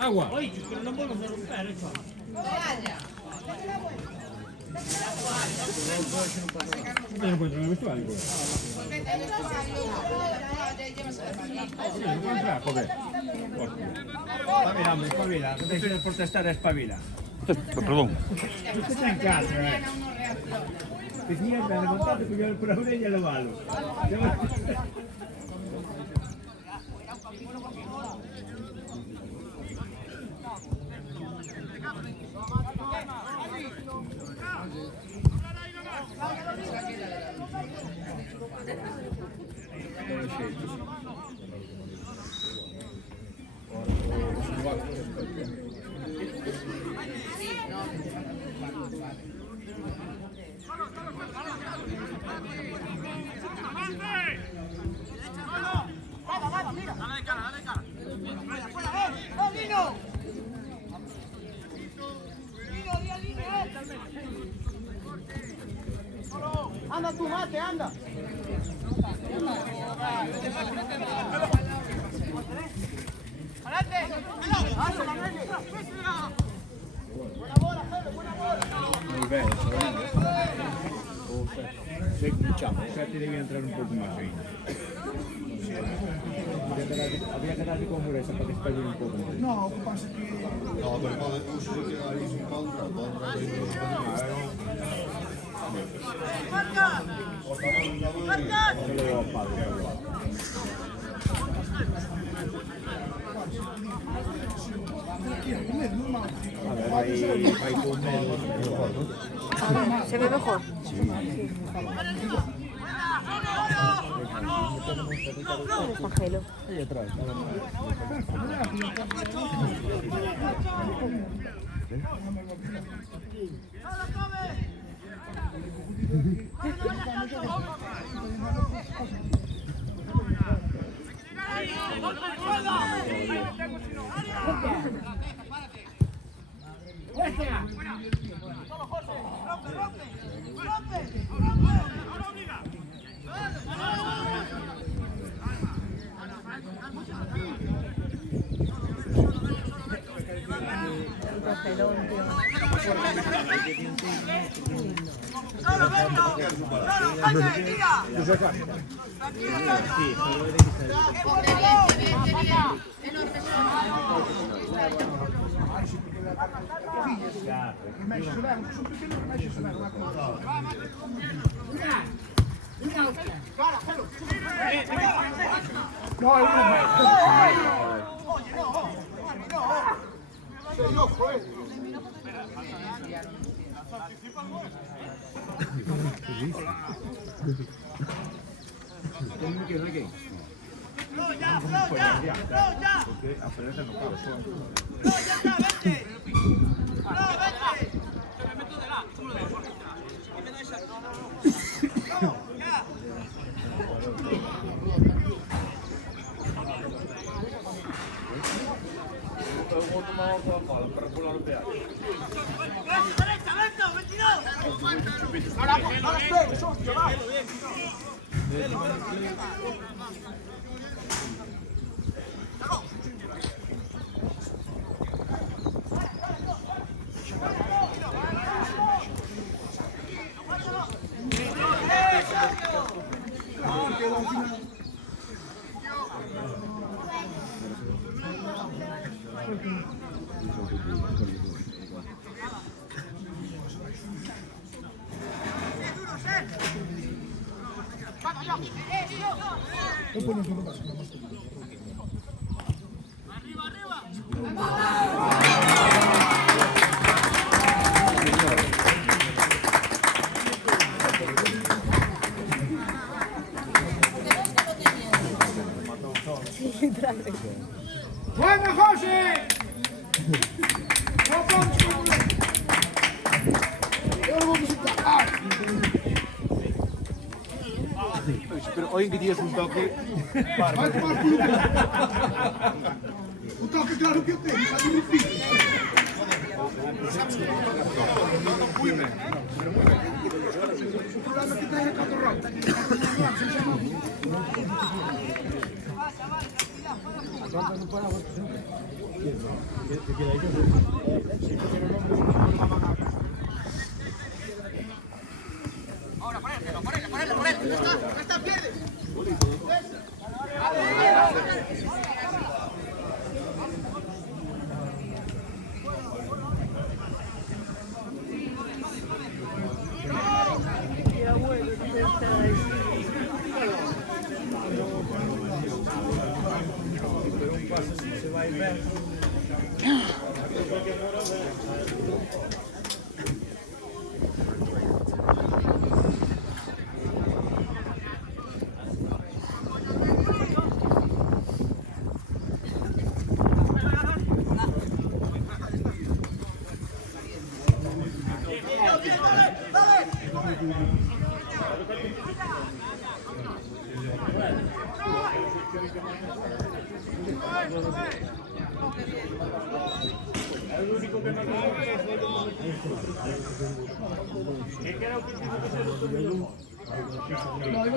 Agua. Oye, pero no podemos romper eso. No encuentro en el vestuario. ¿Por qué? Espabila, espabila. No te quieres protestar, espabila. Perdón. Usted está en casa, ¿eh? Que mierda, levantate que yo el programa ya lo valo. Anda tú, mate, anda. Buena bola, Fede, buena bola. Muy bien, sí, diciamo, o sea, devi entrare un poco más ahí. Había que darle con dureza para que espalle un poco más. No, o que pasa es que... No, pero pode usar aí sin contra, ¿Se ve mejor? Juan Gelo. Ahí atrás, quedó al final. No pones un paso. ¡Buena, José! Pero hoy que tienes un toque. Vai tomar tudo! O toque claro que eu tenho, está tudo difícil. O problema que tem é que eu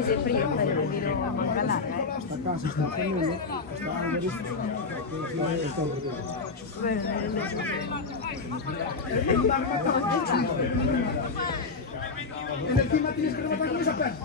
Siempre yo tiro manga larga, ¿eh? Esta casa está poniendo, está algoritmo, que es todo. Bueno, En el clima tienes que rematar con esa perna.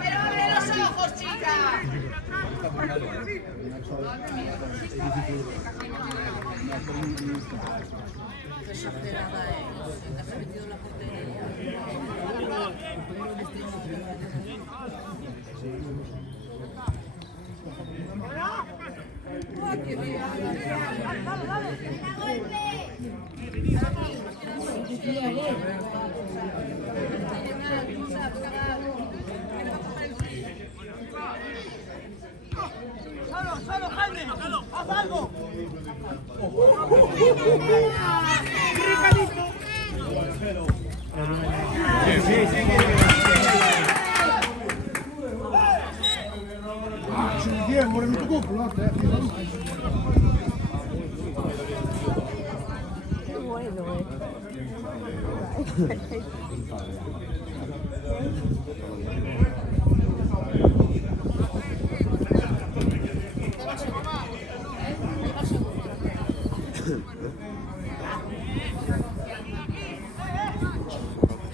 Pero abre los ojos, chica. ¡Solo, Jaime! ¡Haz algo! Bien, ahora me tocó pelota, qué bueno, ¿eh?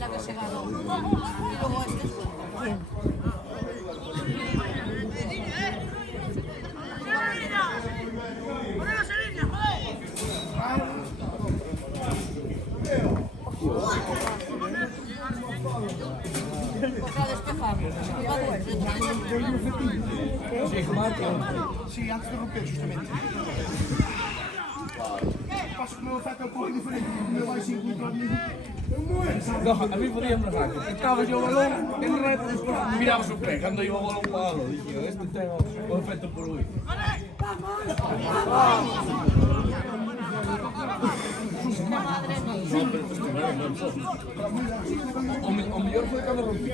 La que se ganó. Y luego este. Bien. Porque la despejamos. Sì, anche per rompere giustamente. Passo come ho fatto un po' differente, come vai sin No, a mí podían dejar. Estaba yo balón en red, miraba su pie. Cuando iba balón palo, dije, este tengo un efecto por hoy. Madre mía. O mejor fue cuando rompí.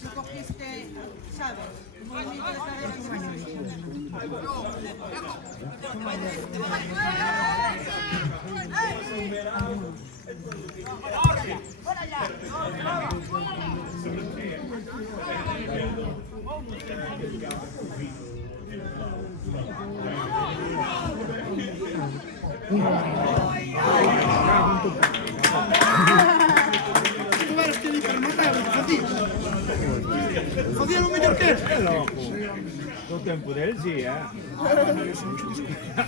Si cogiste, ¿sabes? Un movimiento de estar en tu Fodía lo mejor que es. È loco. Todo tempo del sì,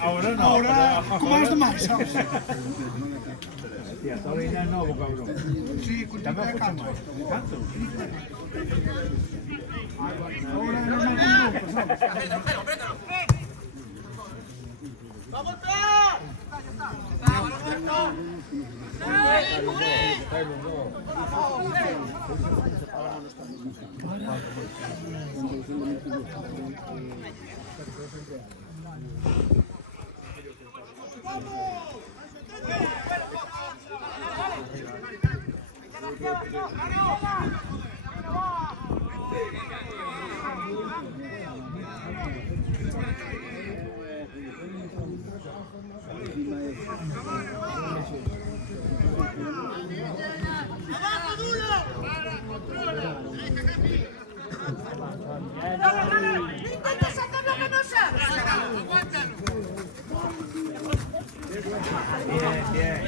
Ahora no. Ahora, como las demás, ¿sabes? Tía, sto venendo al nuovo, cabrón. Sí, cultura También de mucho canto. más. ¿Canto? Ahora no me grupo, ¿sabes? Intenta sacar lo que no sabes. Bien, bien.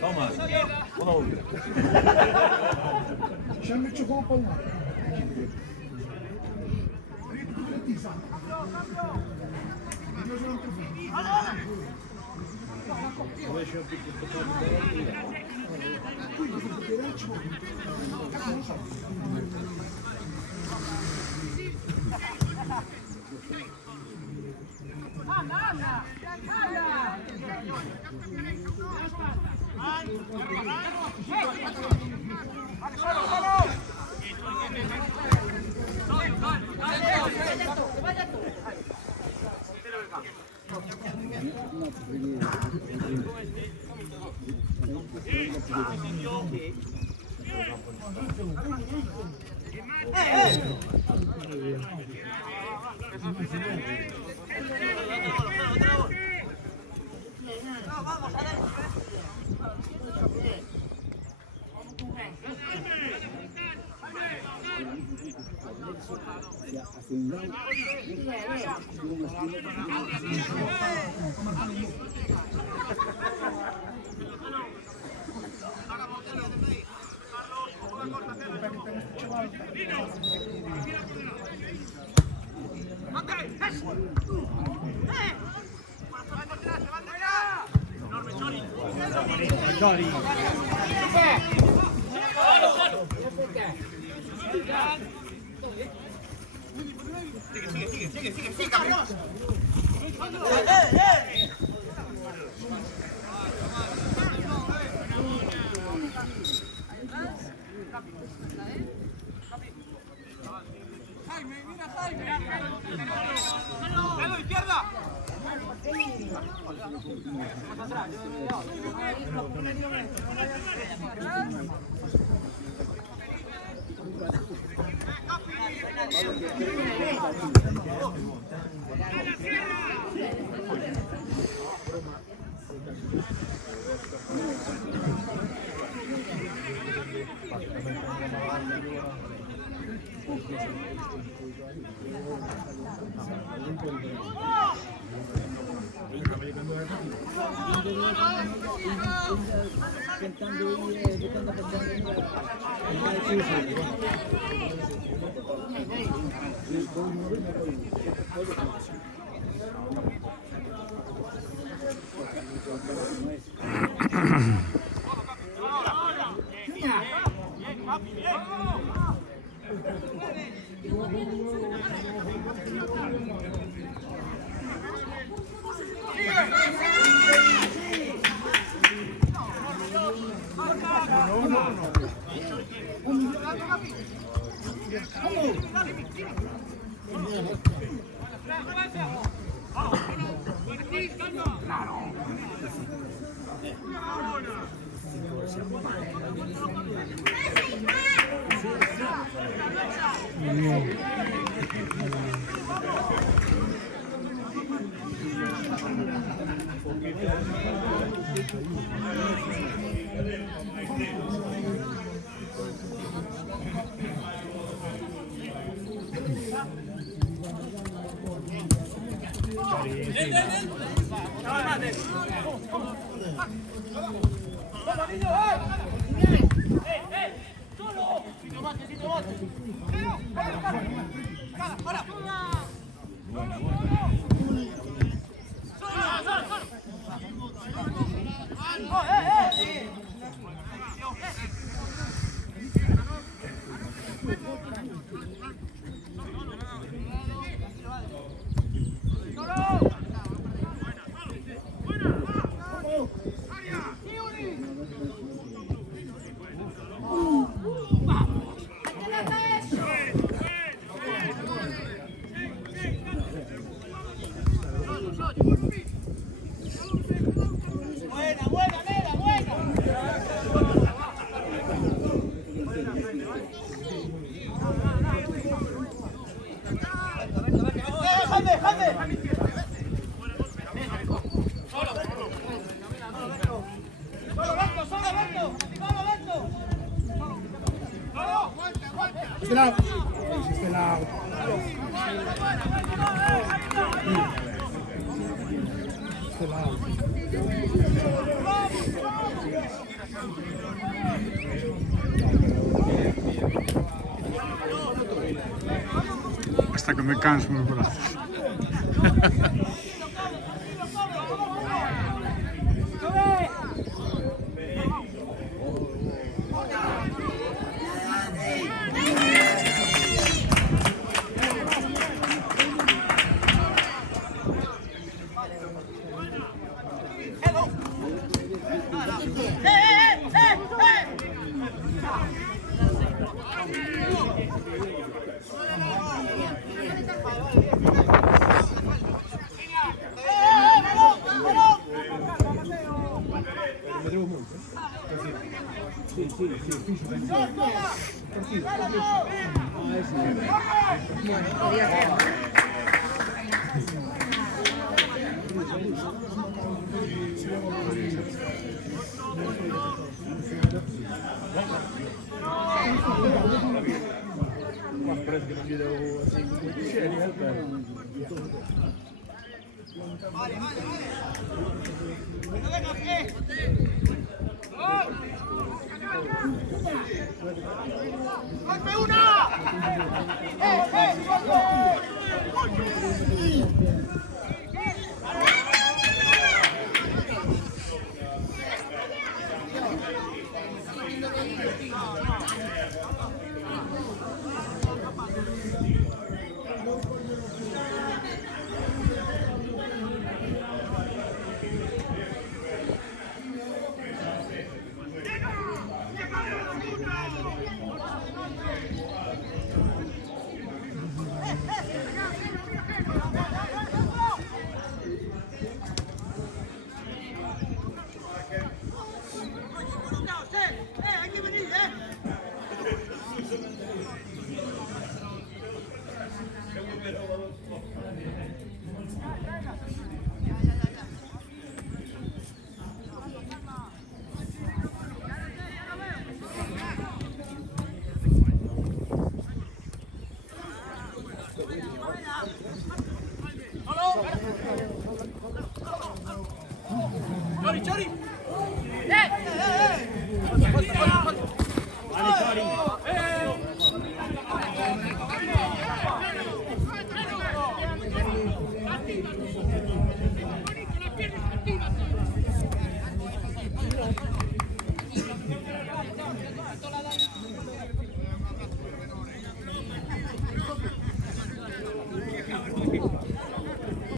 Toma, una ultra. C'è il gioco un po' là. Sorry. Este lado. Este lado. Este lado. Hasta que me canso los brazos. Sí, fijo, partido. Bueno, podría ser, ¿no? Ma parece che non gli devo seguire in realtà.